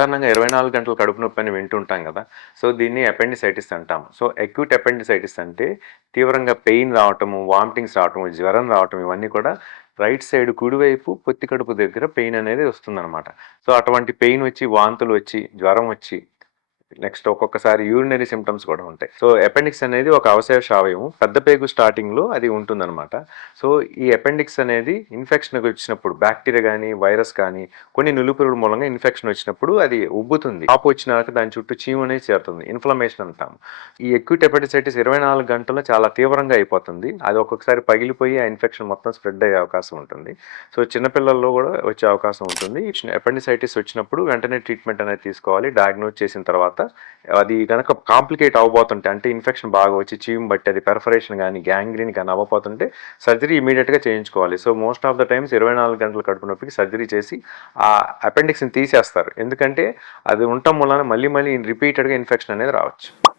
సాధారణంగా ఇరవై నాలుగు గంటలు కడుపు నొప్పి అని వింటుంటాం కదా. సో దీన్ని అపెండిసైటిస్ అంటాం సో అక్యూట్ అపెండిసైటిస్ అంటే తీవ్రంగా పెయిన్ రావటము వామిటింగ్స్ రావటము జ్వరం రావటం ఇవన్నీ కూడా రైట్ సైడ్ కుడివైపు పొత్తి కడుపు దగ్గర పెయిన్ అనేది వస్తుందన్నమాట. సో అటువంటి పెయిన్ వచ్చి వాంతులు వచ్చి జ్వరం వచ్చి నెక్స్ట్ ఒక్కొక్కసారి యూరినరీ సిమ్టమ్స్ కూడా ఉంటాయి. సో అపెండిక్స్ అనేది ఒక అవశేష అవయవం. పెద్ద పేగు స్టార్టింగ్లో అది ఉంటుందన్నమాట. సో ఈ అపెండిక్స్ అనేది ఇన్ఫెక్షన్ వచ్చినప్పుడు బ్యాక్టీరియా కానీ వైరస్ కానీ కొన్ని నులుపురుల మూలంగా ఇన్ఫెక్షన్ వచ్చినప్పుడు అది ఉబ్బుతుంది. ఆపు వచ్చినాక దాని చుట్టూ చీము అనేది చేరుతుంది. ఇన్ఫ్లమేషన్ అంటాము. ఈ ఎక్యూట్ హెపటైటిస్ ఇరవై నాలుగు గంటల్లో చాలా తీవ్రంగా అయిపోతుంది. అది ఒక్కొక్కసారి పగిలిపోయి ఆ ఇన్ఫెక్షన్ మొత్తం స్ప్రెడ్ అయ్యే అవకాశం ఉంటుంది. సో చిన్నపిల్లల్లో కూడా వచ్చే అవకాశం ఉంటుంది. అపెండిసైటిస్ వచ్చినప్పుడు వెంటనే ట్రీట్మెంట్ అనేది తీసుకోవాలి. డయాగ్నోజ్ చేసిన తర్వాత తర్వాత అది కనుక కాంప్లికేట్ అవ్వబోతుంటే అంటే ఇన్ఫెక్షన్ బాగా వచ్చి చీమ్ బట్టి అది పెర్ఫరేషన్ కానీ గ్యాంగ్రీన్ కానీ అవ్వబోతుంటే సర్జరీ ఇమీడియట్గా చేయించుకోవాలి. So most of the times ఇరవై నాలుగు గంటలు కడుపు నొప్పికి సర్జరీ చేసి ఆ అపెండిక్స్ని తీసేస్తారు. ఎందుకంటే అది ఉండటం వలన మళ్ళీ మళ్ళీ రిపీటెడ్గా ఇన్ఫెక్షన్ అనేది రావచ్చు.